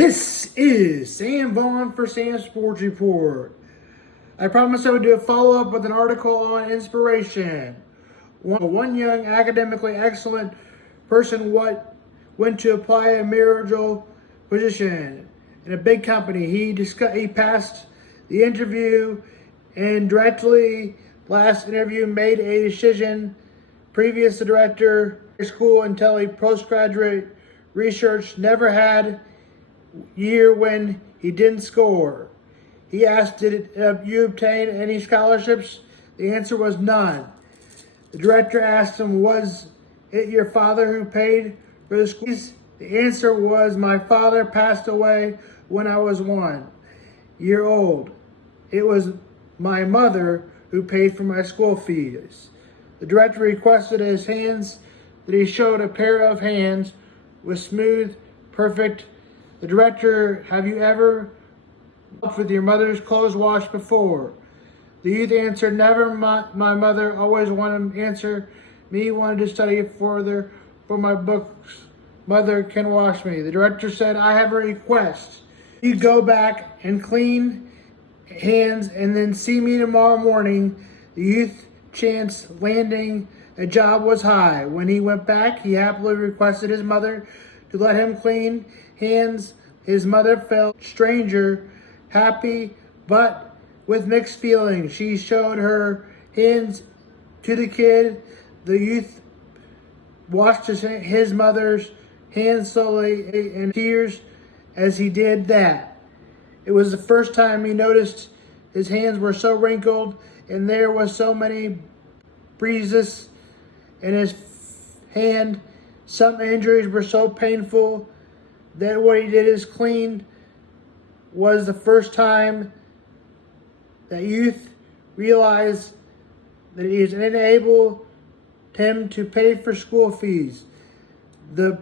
This is Sam Vaughn for Sam Sports Report. I promised I would do a follow-up with an article on inspiration. One young, academically excellent person went to apply a managerial position in a big company. He passed the interview and directly last interview made a decision previous to director school until a postgraduate research never had year when he didn't score. He asked, did you obtain any scholarships? The answer was none. The director asked him, was it your father who paid for the school? The answer was, my father passed away when I was 1 year old. It was my mother who paid for my school fees. The director requested his hands that he showed a pair of hands with smooth, perfect. The director, have you ever helped with your mother's clothes washed before? The youth answered, never. My mother always wanted to answer me, wanted to study further for my books. Mother can wash me. The director said, I have a request. You go back and clean hands and then see me tomorrow morning. The youth chance landing a job was high. When he went back, he happily requested his mother to let him clean hands. His mother felt stranger, happy, but with mixed feelings. She showed her hands to the kid. The youth washed his mother's hands slowly in tears as he did that. It was the first time he noticed his hands were so wrinkled and there was so many bruises in his hand. Some injuries were so painful that what he did is clean. Was the first time that youth realized that he is unable him to pay for school fees. The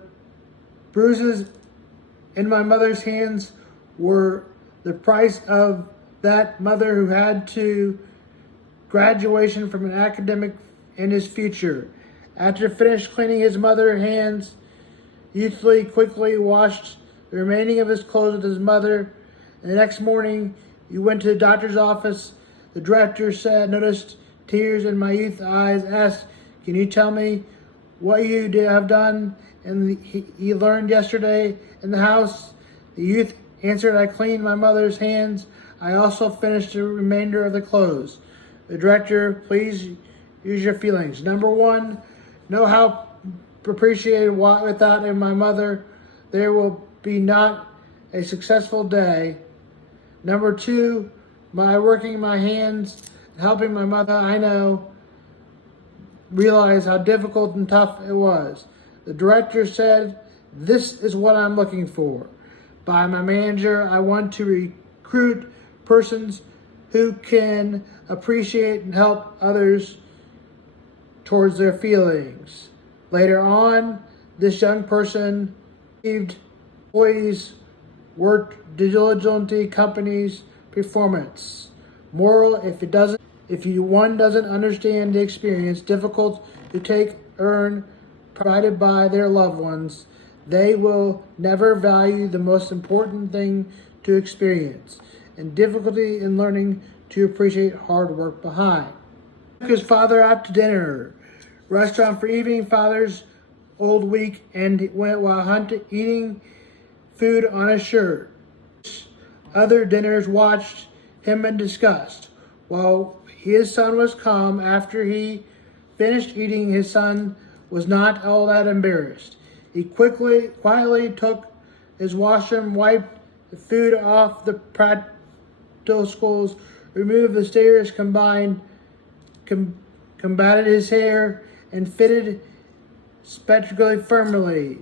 bruises in my mother's hands were the price of that mother who had to graduation from an academic in his future. After finished cleaning his mother's hands, youthfully quickly washed the remaining of his clothes with his mother. And the next morning, you went to the doctor's office. The director said, noticed tears in my youth's eyes, asked, can you tell me what you have done? And he learned yesterday in the house. The youth answered, I cleaned my mother's hands. I also finished the remainder of the clothes. The director, please use your feelings. Number one, know how appreciated without my mother, there will be not a successful day. Number two, by working my hands and helping my mother, I know, realize how difficult and tough it was. The director said, this is what I'm looking for. By my manager, I want to recruit persons who can appreciate and help others towards their feelings. Later on, this young person received employees worked diligently company's performance. Moral, if one doesn't understand the experience difficult to take, earn, provided by their loved ones, they will never value the most important thing to experience, and difficulty in learning to appreciate hard work behind. Took his father out to dinner, restaurant for evening. Father's old week, and went while eating food on his shirt. Other dinners watched him in disgust. While his son was calm after he finished eating, his son was not all that embarrassed. He quietly took his washroom, wiped the food off the practicals, removed the stairs, combated his hair, and fitted spectacles firmly.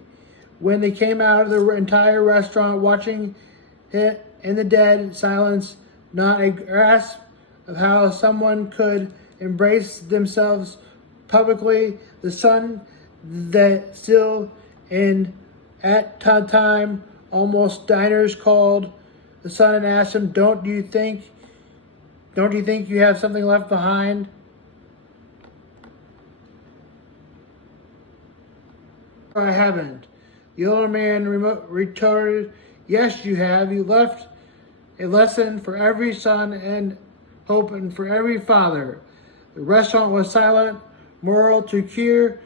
When they came out of the entire restaurant, watching it in the dead silence, not a grasp of how someone could embrace themselves publicly. The son that still in at time almost diners called the son and asked him, don't you think you have something left behind? I haven't. The older man retorted, Yes, you have. You left a lesson for every son and hope and for every father. The restaurant was silent, moral to cure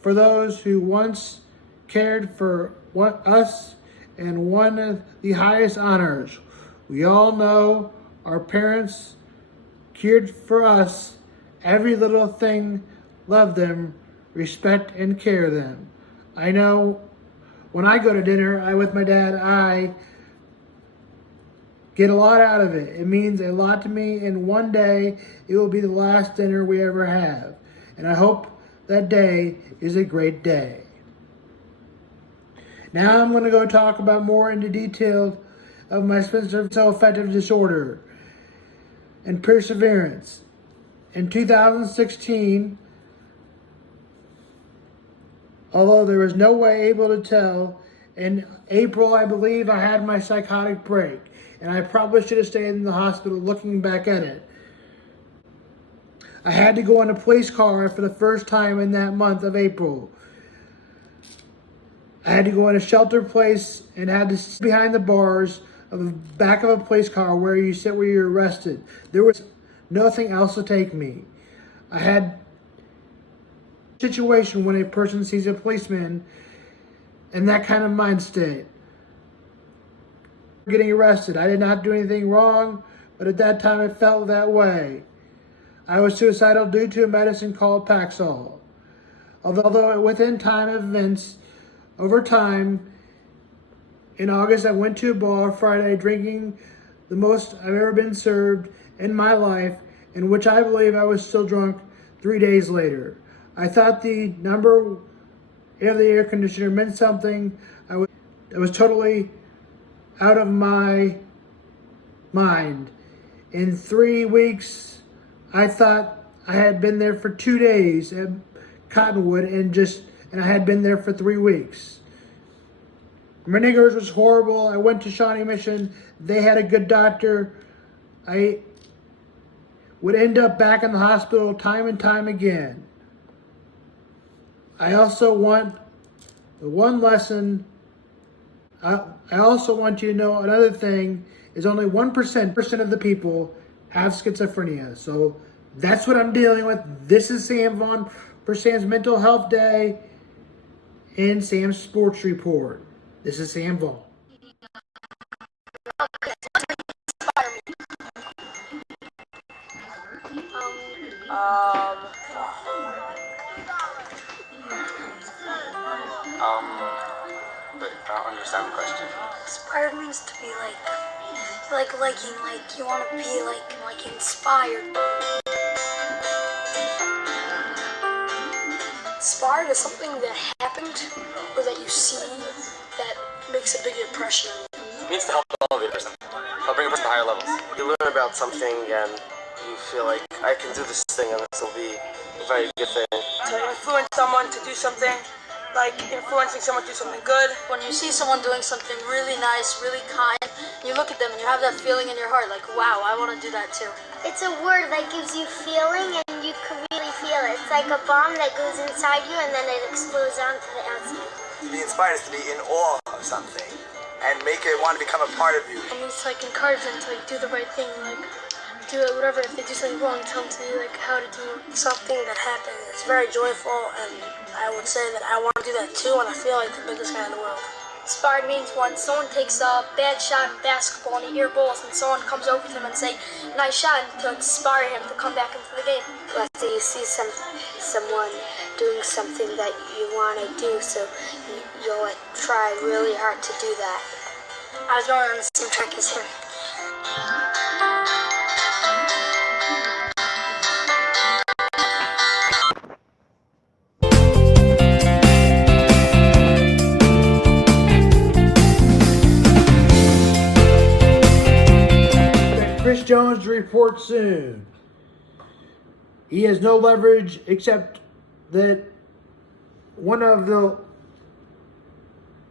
for those who once cared for us and won the highest honors. We all know our parents cared for us. Every little thing, love them, respect and care them. I know when I go to dinner, with my dad, I get a lot out of it. It means a lot to me, and one day it will be the last dinner we ever have. And I hope that day is a great day. Now I'm going to go talk about more into detail of my schizoaffective disorder and perseverance. In 2016, although there was no way able to tell, in April, I believe I had my psychotic break, and I probably should have stayed in the hospital looking back at it. I had to go in a police car for the first time in that month of April. I had to go in a sheltered place and had to sit behind the bars of the back of a police car where you sit where you're arrested. There was nothing else to take me. I had a situation when a person sees a policeman in that kind of mind state. Getting arrested. I did not do anything wrong, but at that time it felt that way. I was suicidal due to a medicine called Paxil. Although within time of events, over time, in August I went to a bar Friday drinking the most I've ever been served in my life, in which I believe I was still drunk 3 days later. I thought the number of the air conditioner meant something. I was totally out of my mind. In 3 weeks, I thought I had been there for 2 days at Cottonwood and I had been there for 3 weeks. My niggers was horrible. I went to Shawnee Mission. They had a good doctor. I would end up back in the hospital time and time again. I also want the one lesson. I also want you to know another thing is only 1% of the people have schizophrenia. So that's what I'm dealing with. This is Sam Vaughn for Sam's Mental Health Day and Sam's Sports Report. This is Sam Vaughn. But I don't understand the question. Inspired means to be liking, you want to be like inspired. Inspired is something that happened or that you see that makes a big impression on you. It means to help elevate a person. Help bring a person to higher levels. You learn about something and you feel like I can do this thing and this will be a very good thing. To influence someone to do something, like influencing someone to do something good. When you see someone doing something really nice, really kind, you look at them and you have that feeling in your heart like, wow, I want to do that too. It's a word that gives you feeling and you can really feel it. It's like a bomb that goes inside you and then it explodes onto the outside. To be inspired is to be in awe of something and make it want to become a part of you. And it's encourage them to do the right thing, do it, whatever. If they do something wrong, tell them to how to do it. Something that happened is very joyful, and I would say that I want to do that too, and I feel like the biggest guy in the world. Inspired means when someone takes a bad shot in basketball and he airballs and someone comes over to him and say, nice shot, and to inspire him to come back into the game. After you see someone doing something that you want to do, so you'll try really hard to do that. I was going on the same track as him. Chris Jones to report soon. He has no leverage except that one of the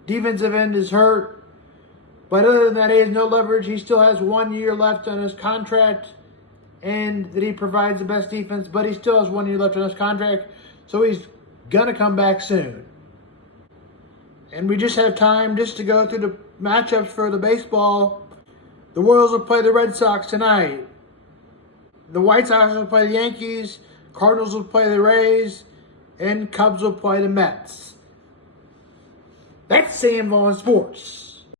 defensive end is hurt. But other than that, he has no leverage. He still has 1 year left on his contract and that he provides the best defense, but he still has 1 year left on his contract, so he's going to come back soon. And we just have time just to go through the matchups for the baseball. The Royals will play the Red Sox tonight. The White Sox will play the Yankees. Cardinals will play the Rays. And Cubs will play the Mets. That's Sam Vaughn Sports.